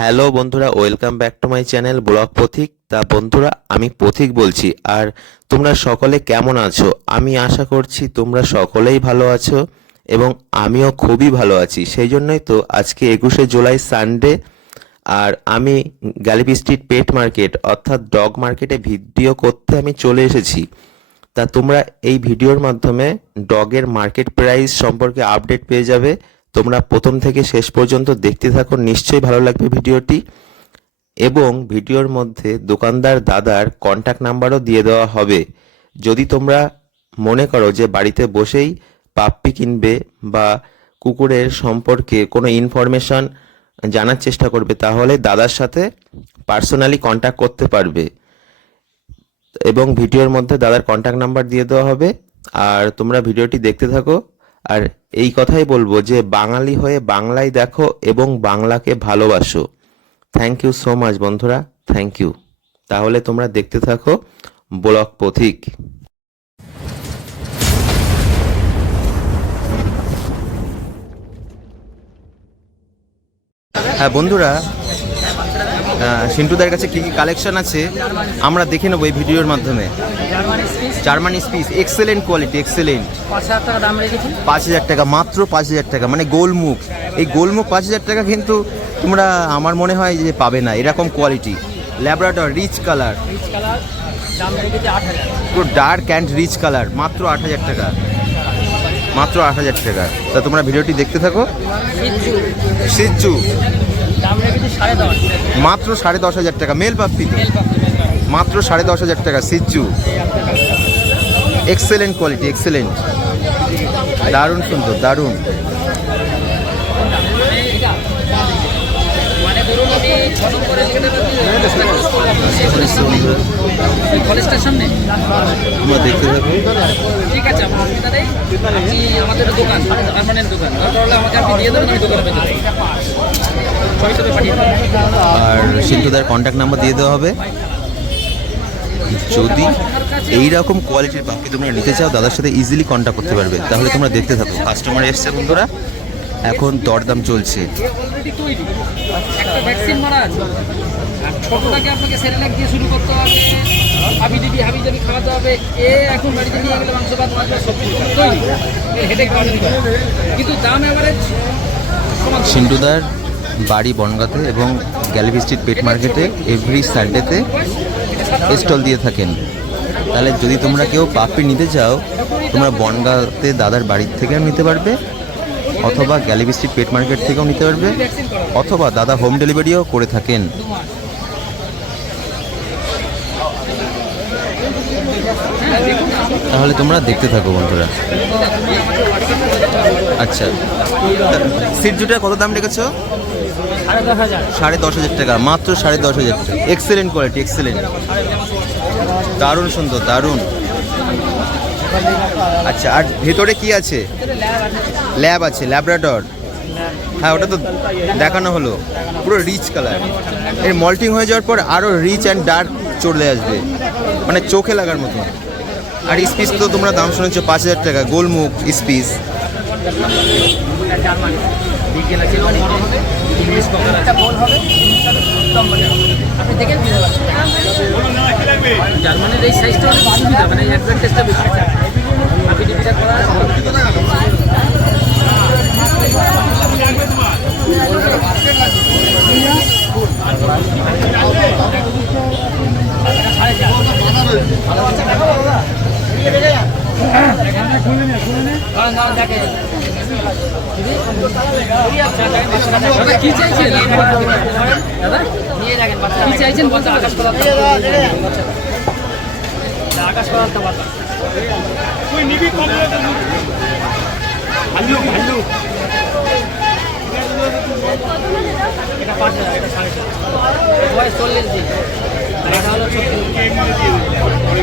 Hello বন্ধুরা, welcome back to my channel blog Pathik. তা বন্ধুরা, আমি পথিক বলছি, আর তোমরা সকলে কেমন আছো? আমি আশা করছি তোমরা সকলেই ভালো আছো এবং আমিও খুবই ভালো আছি। সেই জন্যই তো আজকে একুশে জুলাই সানডে, আর আমি গ্যালিপি স্ট্রিট পেট মার্কেট, অর্থাৎ ডগ মার্কেটে ভিডিও করতে আমি চলে এসেছি। তা তোমরা এই ভিডিওর মাধ্যমে ডগের মার্কেট প্রাইস সম্পর্কে আপডেট পেয়ে যাবে। তোমরা প্রথম থেকে শেষ পর্যন্ত দেখতে থাকো, নিশ্চয়ই ভালো লাগবে ভিডিওটি। এবং ভিডিওর মধ্যে দোকানদার দাদার কন্ট্যাক্ট নাম্বারও দিয়ে দেওয়া হবে। যদি তোমরা মনে করো যে বাড়িতে বসেই পাপ্পি কিনবে বা কুকুরের সম্পর্কে কোনো ইনফরমেশন জানার চেষ্টা করবে, তাহলে দাদার সাথে পার্সোনালি কন্ট্যাক্ট করতে পারবে। এবং ভিডিওর মধ্যে দাদার কন্ট্যাক্ট নাম্বার দিয়ে দেওয়া হবে। আর তোমরা ভিডিওটি দেখতে থাকো। আর এই কথাই বলব যে বাঙালি হয়ে বাংলায় দেখো এবং বাংলাকে ভালোবাসো। থ্যাংক ইউ সো মাচ বন্ধুরা। থ্যাংক ইউ তাহলে তোমরা দেখতে থাকো ব্লক পথিক। হ্যাঁ বন্ধুরা সিন্টুদার কাছে কি কি কালেকশন আছে আমরা দেখে নেব এই ভিডিওর মাধ্যমে। Germany spitz excellent quality excellent পাঁচ হাজার টাকা মাত্র পাঁচ হাজার টাকা মানে গোলমুখ। এই গোলমুখ পাঁচ হাজার টাকা কিন্তু তোমরা আমার মনে হয় যে পাবে না এরকম কোয়ালিটি ল্যাবরেটর রিচ কালার পুরো ডার্ক অ্যান্ড রিচ কালার মাত্র আট হাজার টাকা। মাত্র আট হাজার টাকা। তা তোমরা ভিডিওটি দেখতে থাকো। সিজু মাত্র সাড়ে দশ হাজার টাকা মেল পাপ্পি তো। মাত্র সাড়ে দশ হাজার টাকা সিচু এক্সেলেন্ট কোয়ালিটি এক্সেলেন্ট দারুণ সুন্দর দারুণ। মানে ধরুন আমি ছ নম্বরে কলেজটার সামনে? তোমরা দেখতে থাকো ঠিক আছে আমার অসুবিধা নেই। আপনি আমাদের দোকান জার্মানের দোকান। দরকার হলে আমাকে আপনি দিয়ে দেবেন আমি দোকানে পেতে দেবো ছবি টবি পাঠিয়ে দেবেন। আর সিন্ধুদার কন্ট্যাক্ট নাম্বার দিয়ে দেওয়া হবে। যদি এই রকম কোয়ালিটির পাখি তোমরা নিতে চাও দাদার সাথে ইজিলি কন্ট্যাক্ট করতে পারবে। তাহলে তোমরা দেখতে থাকো। কাস্টমার এসছে বন্ধুরা। এখন দরদাম চলছে। একটা ভ্যাকসিন মারা আছে। ছোটটাকে আপনাকে সেরেলাক দিয়ে শুরু করতে হবে? হাবি দিবি হাবি যাবি খাওয়াতে হবে? এ এখন বাড়িতে নিয়ে গেলে মাংস ভাত মাছ তৈরি হেডেক পাবেন কিন্তু দাম সিন্টুদার বাড়ি বনগাঁতে এবং গ্যালিভি স্ট্রিট পেট মার্কেটে এভরি সানডেতে স্টল দিয়ে থাকেন। তাহলে যদি তোমরা কেউ পাপড়ি নিতে চাও তোমরা বনগাঁতে দাদার বাড়ির থেকেও নিতে পারবে অথবা গ্যালিভি স্ট্রিট পেট মার্কেট থেকেও নিতে পারবে অথবা দাদা হোম ডেলিভারিও করে থাকেন। তাহলে তোমরা দেখতে থাকো বন্ধুরা। আচ্ছা। সিট জুটা কত দাম রেখেছো? সাড়ে দশ হাজার। সাড়ে দশ হাজার টাকা মাত্র সাড়ে দশ হাজার টাকা। এক্সেলেন্ট কোয়ালিটি এক্সেলেন্ট দারুণ সুন্দর দারুণ। আচ্ছা আর ভেতরে কি আছে? ল্যাব আছে ল্যাবরেটর হ্যাঁ ওটা তো দেখানো হলো। পুরো রিচ কালারের মল্টিং হয়ে যাওয়ার পর আরও রিচ অ্যান্ড ডার্ক চলে আসবে। মানে চোখে লাগার মতো। আর স্পিস তো তোমরা দাম শুনেছো, পাঁচ হাজার টাকা, গোলমুখ স্পিস জার্মানির এই সাইজটা অনেক সুবিধা মানে অ্যাডভান্টেজটা বেশি হাবি ডিবিটা করা দাদা কি চাইছেন? কি চাইছেন বলতে আকাশ করার আকাশ করার বাতা এটা পাঁচ হাজার, এটা সাড়ে চার চল্লিশ দিন। হলো ছত্রিশ আশা তাহলে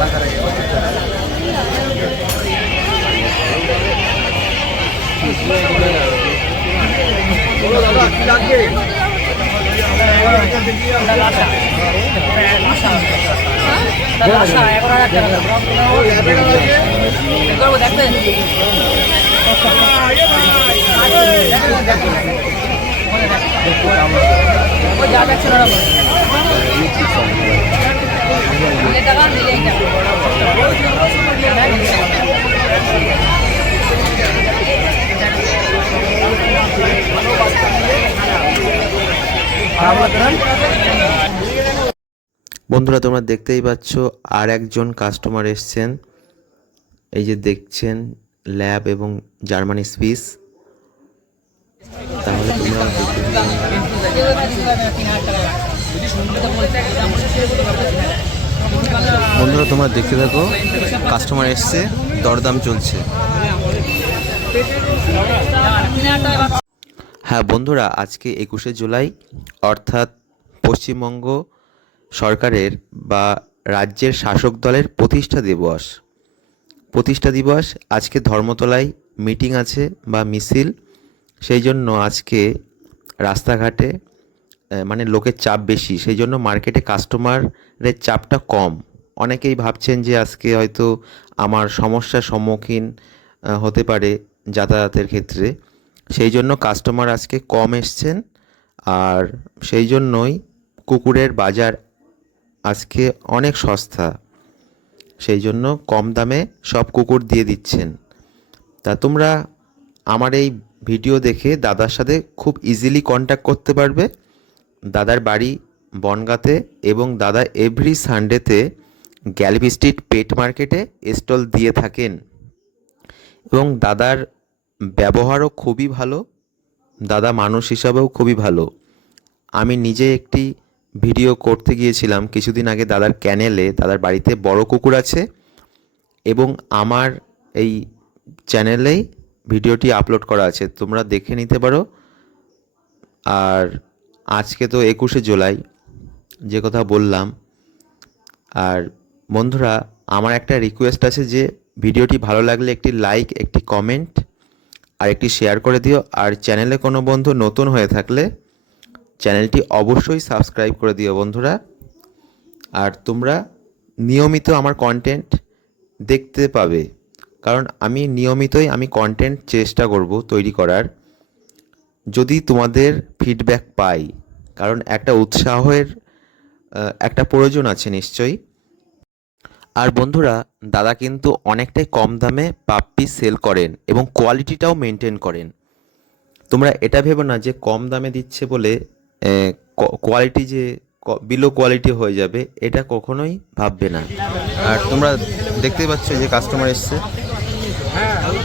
আশা এগারো হাজার টাকা করব দেখবেন ওই যা নিলে এই টাকা বন্ধুরা, তোমরা দেখতেই পাচ্ছ আর একজন কাস্টমার এসছেন। এই যে দেখছেন ল্যাব এবং জার্মানি স্পিস তাহলে বন্ধুরা, তোমরা দেখতে থাকো কাস্টমার এসছে, দরদাম চলছে। হ্যাঁ বন্ধুরা, আজকে একুশে জুলাই, অর্থাৎ পশ্চিমবঙ্গ সরকারের বা রাজ্যের শাসক দলের প্রতিষ্ঠা দিবস। প্রতিষ্ঠা দিবস, আজকে ধর্মতলায় মিটিং আছে বা মিছিল, সেই জন্য আজকে রাস্তাঘাটে মানে লোকের চাপ বেশি, সেই জন্য মার্কেটে কাস্টমারের চাপটা কম। অনেকেই ভাবছেন যে আজকে হয়তো আমার সমস্যার সম্মুখীন হতে পারে যাতায়াতের ক্ষেত্রে। সেই জন্য কাস্টমার আজকে কম এসছেন আর সেই জন্যই কুকুরের বাজার আজকে অনেক সস্তা। সেই জন্য কম দামে সব কুকুর দিয়ে দিচ্ছেন। তা তোমরা আমার এই ভিডিও দেখে দাদার সাথে খুব ইজিলি কন্ট্যাক্ট করতে পারবে। দাদার বাড়ি বনগাঁতে এবং দাদা এভরি সানডেতে গ্যালভি স্ট্রিট পেট মার্কেটে স্টল দিয়ে থাকেন। এবং দাদার ব্যবহারও খুবই ভালো, দাদা মানুষ হিসাবেও খুবই ভালো। আমি নিজে একটি ভিডিও করতে গিয়েছিলাম কিছুদিন আগে দাদার ক্যানেলে, দাদার বাড়িতে বড় কুকুর আছে এবং আমার এই চ্যানেলেই ভিডিওটি আপলোড করা আছে, তোমরা দেখে নিতে পারো। আর আজকে তো একুশে জুলাই, যে কথা বললাম। আর বন্ধুরা, আমার একটা রিকোয়েস্ট আছে যে, ভিডিওটি ভালো লাগলে একটি লাইক একটি কমেন্ট আর একটি শেয়ার করে দিও। আর চ্যানেলে কোনো বন্ধু নতুন হয়ে থাকলে চ্যানেলটি অবশ্যই সাবস্ক্রাইব করে দিও বন্ধুরা। আর তোমরা নিয়মিত আমার কন্টেন্ট দেখতে পাবে। কারণ আমি নিয়মিতই আমি কন্টেন্ট চেষ্টা করব তৈরি করার। যদি তোমাদের ফিডব্যাক পাই, কারণ একটা উৎসাহের একটা প্রয়োজন আছে নিশ্চয়ই। আর বন্ধুরা দাদা কিন্তু অনেকটাই কম দামে পাপ্পি সেল করেন এবং কোয়ালিটিটাও মেনটেন করেন। তোমরা এটা ভেবো না যে কম দামে দিচ্ছে বলে কোয়ালিটি যে বিলো কোয়ালিটি হয়ে যাবে এটা কখনোই ভাববে না। আর তোমরা দেখতেই পাচ্ছ যে কাস্টমার এসছে। হ্যাঁ, হ্যাঁ।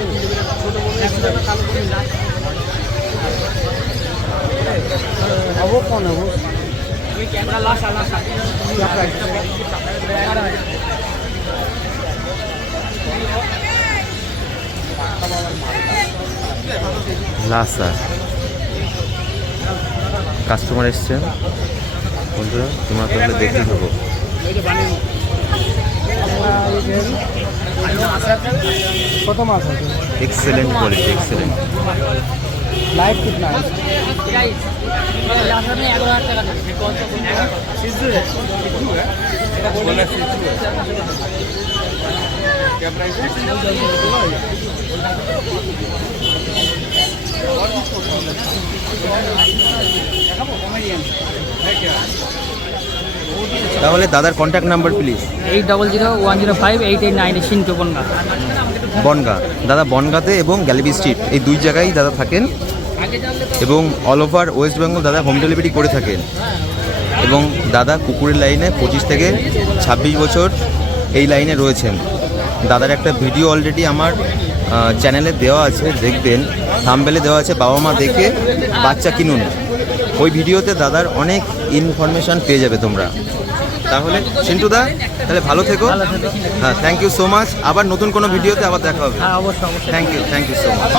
না, স্যার। কাস্টমার এসছে। বন্ধুরা, তোমার তাহলে দেখে নেব। কত মাছ এক্সেলেন্ট কোয়ালিটি এক্সেলেন্ট লাইফ কিতনা है তাহলে দাদার contact number please eight double zero one zero five eight eight nine Sintu Bangaon. Bangaon. দাদা বনগাতে এবং গ্যালিবি স্ট্রিট এই দুই জায়গায় দাদা থাকেন এবং অল ওভার ওয়েস্ট বেঙ্গল দাদা হোম ডেলিভারি করে থাকেন। এবং দাদা কুকুরের লাইনে পঁচিশ থেকে ছাব্বিশ বছর এই লাইনে রয়েছেন। দাদার একটা ভিডিও অলরেডি আমার চ্যানেলে দেওয়া আছে দেখবেন। থাম্বেলে দেওয়া আছে বাবা মা দেখে বাচ্চা কিনুন। ওই ভিডিওতে দাদার অনেক ইনফরমেশান পেয়ে যাবে তোমরা। তাহলে দা তাহলে ভালো থেকো। হ্যাঁ থ্যাংক ইউ সো মাচ আবার নতুন কোনো ভিডিওতে আবার দেখা হবে। হ্যাঁ thank you thank you so much